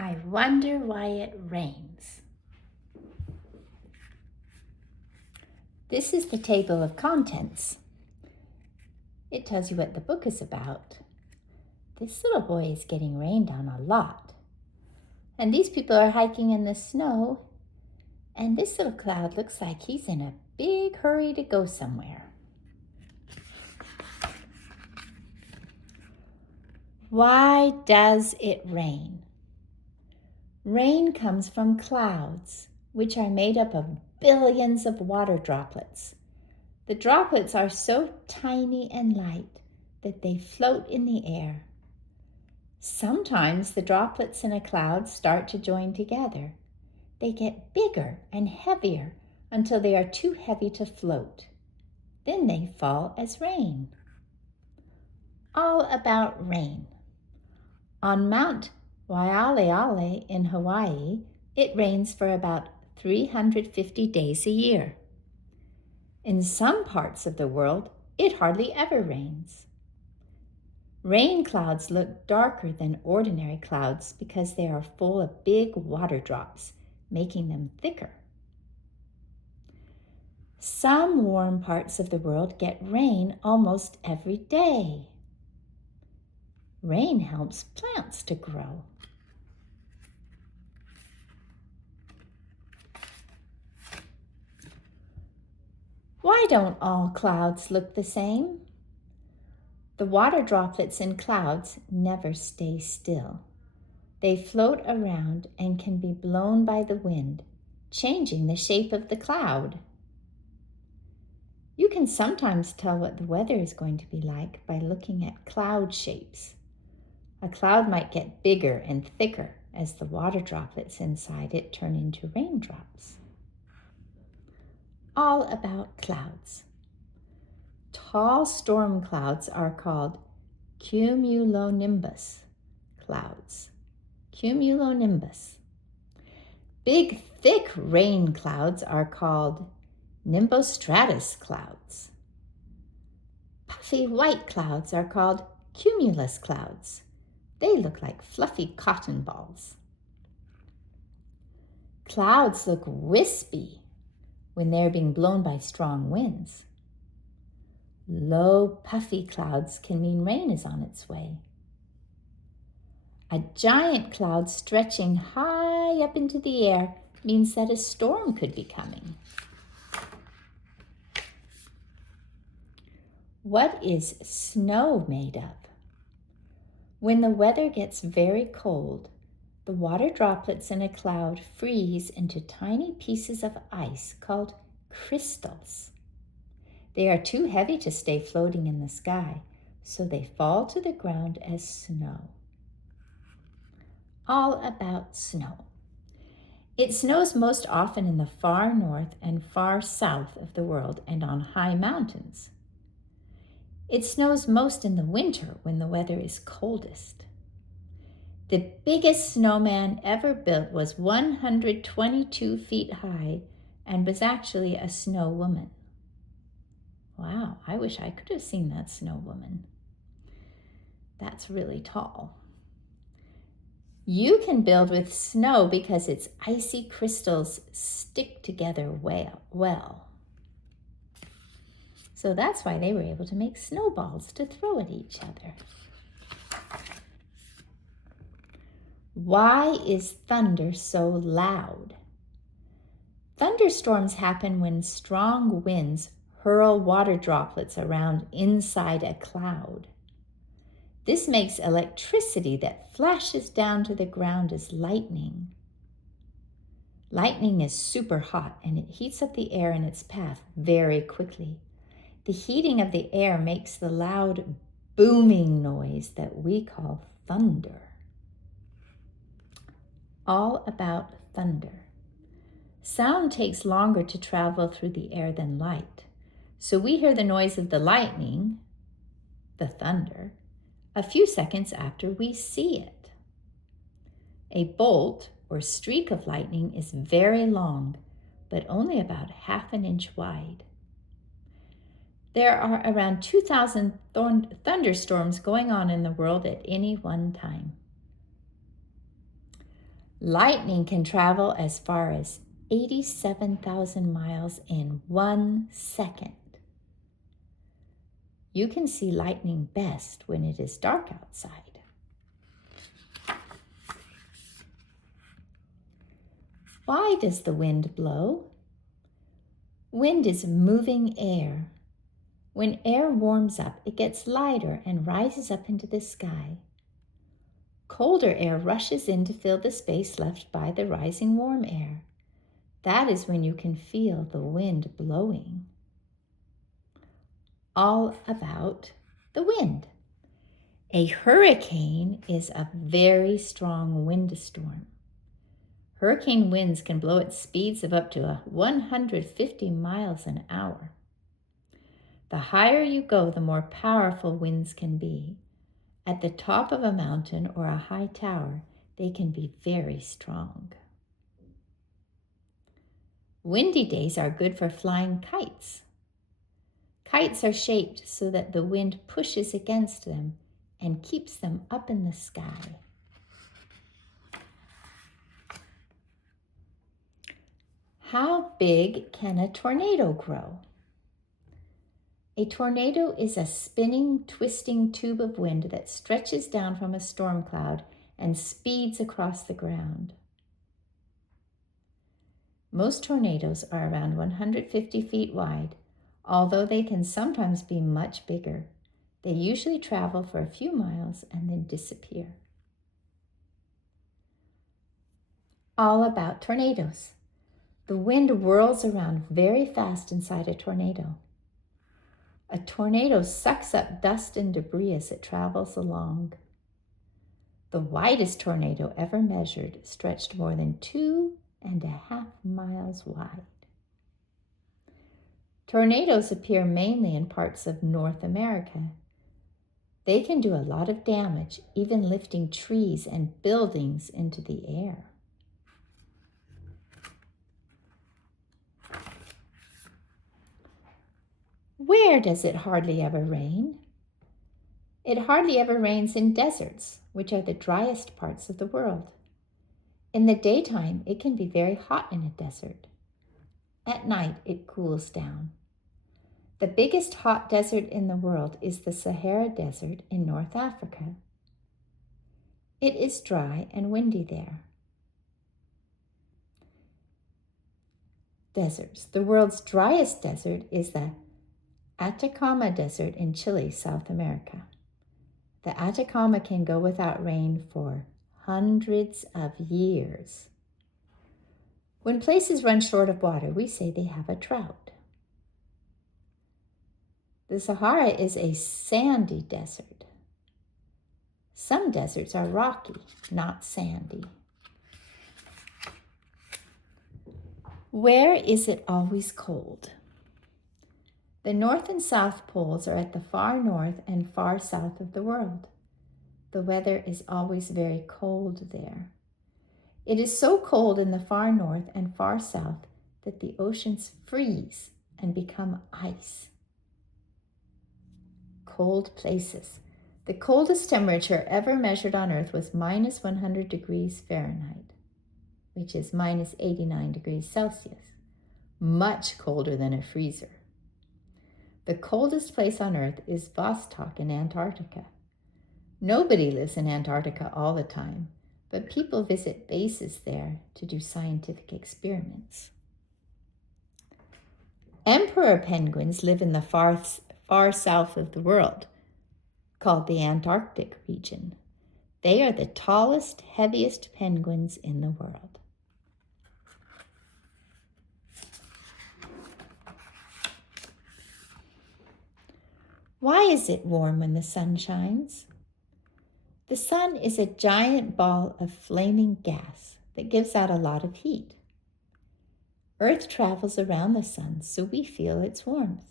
I wonder why it rains. This is the table of contents. It tells you what the book is about. This little boy is getting rained on a lot. And these people are hiking in the snow. And this little cloud looks like he's in a big hurry to go somewhere. Why does it rain? Rain comes from clouds, which are made up of billions of water droplets. The droplets are so tiny and light that they float in the air. Sometimes the droplets in a cloud start to join together. They get bigger and heavier until they are too heavy to float. Then they fall as rain. All about rain. On Mount Waialeale in Hawaii, it rains for about 350 days a year. In some parts of the world, it hardly ever rains. Rain clouds look darker than ordinary clouds because they are full of big water drops, making them thicker. Some warm parts of the world get rain almost every day. Rain helps plants to grow. Why don't all clouds look the same? The water droplets in clouds never stay still. They float around and can be blown by the wind, changing the shape of the cloud. You can sometimes tell what the weather is going to be like by looking at cloud shapes. A cloud might get bigger and thicker as the water droplets inside it turn into raindrops. All about clouds. Tall storm clouds are called cumulonimbus clouds. Cumulonimbus. Big, thick rain clouds are called nimbostratus clouds. Puffy white clouds are called cumulus clouds. They look like fluffy cotton balls. Clouds look wispy when they're being blown by strong winds. Low, puffy clouds can mean rain is on its way. A giant cloud stretching high up into the air means that a storm could be coming. What is snow made of? When the weather gets very cold, the water droplets in a cloud freeze into tiny pieces of ice called crystals. They are too heavy to stay floating in the sky, so they fall to the ground as snow. All about snow. It snows most often in the far north and far south of the world and on high mountains. It snows most in the winter when the weather is coldest. The biggest snowman ever built was 122 feet high and was actually a snow woman. Wow, I wish I could have seen that snow woman. That's really tall. You can build with snow because its icy crystals stick together well. So that's why they were able to make snowballs to throw at each other. Why is thunder so loud? Thunderstorms happen when strong winds hurl water droplets around inside a cloud. This makes electricity that flashes down to the ground as lightning. Lightning is super hot and it heats up the air in its path very quickly. The heating of the air makes the loud booming noise that we call thunder. All about thunder. Sound takes longer to travel through the air than light. So we hear the noise of the lightning, the thunder, a few seconds after we see it. A bolt or streak of lightning is very long, but only about half an inch wide. There are around 2,000 thunderstorms going on in the world at any one time. Lightning can travel as far as 87,000 miles in 1 second. You can see lightning best when it is dark outside. Why does the wind blow? Wind is moving air. When air warms up, it gets lighter and rises up into the sky. Colder air rushes in to fill the space left by the rising warm air. That is when you can feel the wind blowing. All about the wind. A hurricane is a very strong windstorm. Hurricane winds can blow at speeds of up to 150 miles an hour. The higher you go, the more powerful winds can be. At the top of a mountain or a high tower, they can be very strong. Windy days are good for flying kites. Kites are shaped so that the wind pushes against them and keeps them up in the sky. How big can a tornado grow? A tornado is a spinning, twisting tube of wind that stretches down from a storm cloud and speeds across the ground. Most tornadoes are around 150 feet wide, although they can sometimes be much bigger. They usually travel for a few miles and then disappear. All about tornadoes. The wind whirls around very fast inside a tornado. A tornado sucks up dust and debris as it travels along. The widest tornado ever measured stretched more than 2.5 miles wide. Tornadoes appear mainly in parts of North America. They can do a lot of damage, even lifting trees and buildings into the air. Where does it hardly ever rain? It hardly ever rains in deserts, which are the driest parts of the world. In the daytime, it can be very hot in a desert. At night, it cools down. The biggest hot desert in the world is the Sahara Desert in North Africa. It is dry and windy there. Deserts. The world's driest desert is the Atacama Desert in Chile, South America. The Atacama can go without rain for hundreds of years. When places run short of water, we say they have a drought. The Sahara is a sandy desert. Some deserts are rocky, not sandy. Where is it always cold? The North and South poles are at the far north and far south of the world. The weather is always very cold there. It is so cold in the far north and far south that the oceans freeze and become ice. Cold places. The coldest temperature ever measured on Earth was minus 100 degrees Fahrenheit, which is minus 89 degrees Celsius, much colder than a freezer. The coldest place on Earth is Vostok in Antarctica. Nobody lives in Antarctica all the time, but people visit bases there to do scientific experiments. Emperor penguins live in the far south of the world, called the Antarctic region. They are the tallest, heaviest penguins in the world. Why is it warm when the sun shines? The sun is a giant ball of flaming gas that gives out a lot of heat. Earth travels around the sun, so we feel its warmth.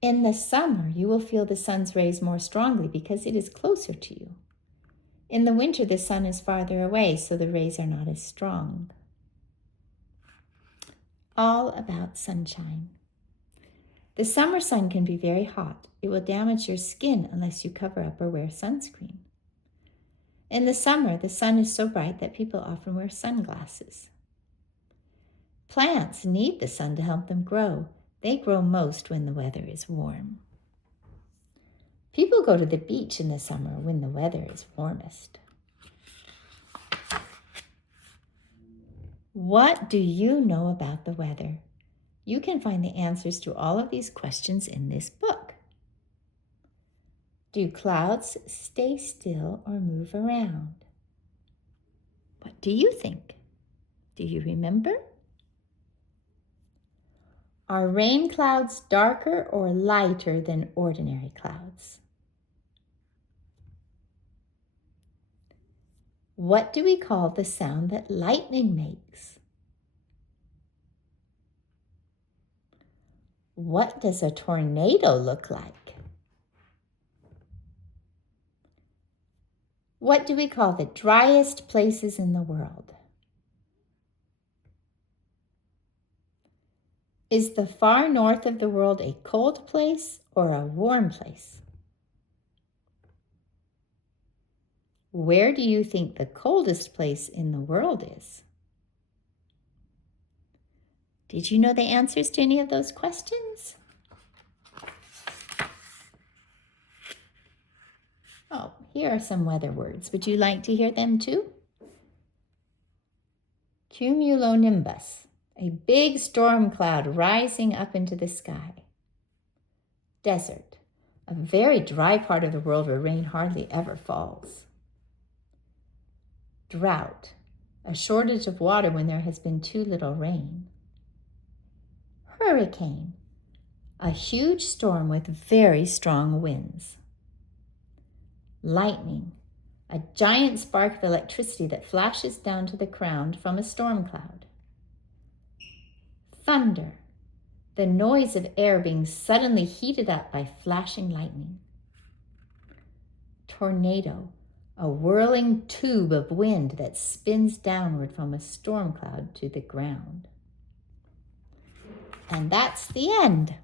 In the summer, you will feel the sun's rays more strongly because it is closer to you. In the winter, the sun is farther away, so the rays are not as strong. All about sunshine. The summer sun can be very hot. It will damage your skin unless you cover up or wear sunscreen. In the summer, the sun is so bright that people often wear sunglasses. Plants need the sun to help them grow. They grow most when the weather is warm. People go to the beach in the summer when the weather is warmest. What do you know about the weather? You can find the answers to all of these questions in this book. Do clouds stay still or move around? What do you think? Do you remember? Are rain clouds darker or lighter than ordinary clouds? What do we call the sound that lightning makes? What does a tornado look like? What do we call the driest places in the world? Is the far north of the world a cold place or a warm place? Where do you think the coldest place in the world is? Did you know the answers to any of those questions? Oh, here are some weather words. Would you like to hear them too? Cumulonimbus, a big storm cloud rising up into the sky. Desert, a very dry part of the world where rain hardly ever falls. Drought, a shortage of water when there has been too little rain. Hurricane, a huge storm with very strong winds. Lightning, a giant spark of electricity that flashes down to the ground from a storm cloud. Thunder, the noise of air being suddenly heated up by flashing lightning. Tornado, a whirling tube of wind that spins downward from a storm cloud to the ground. And that's the end.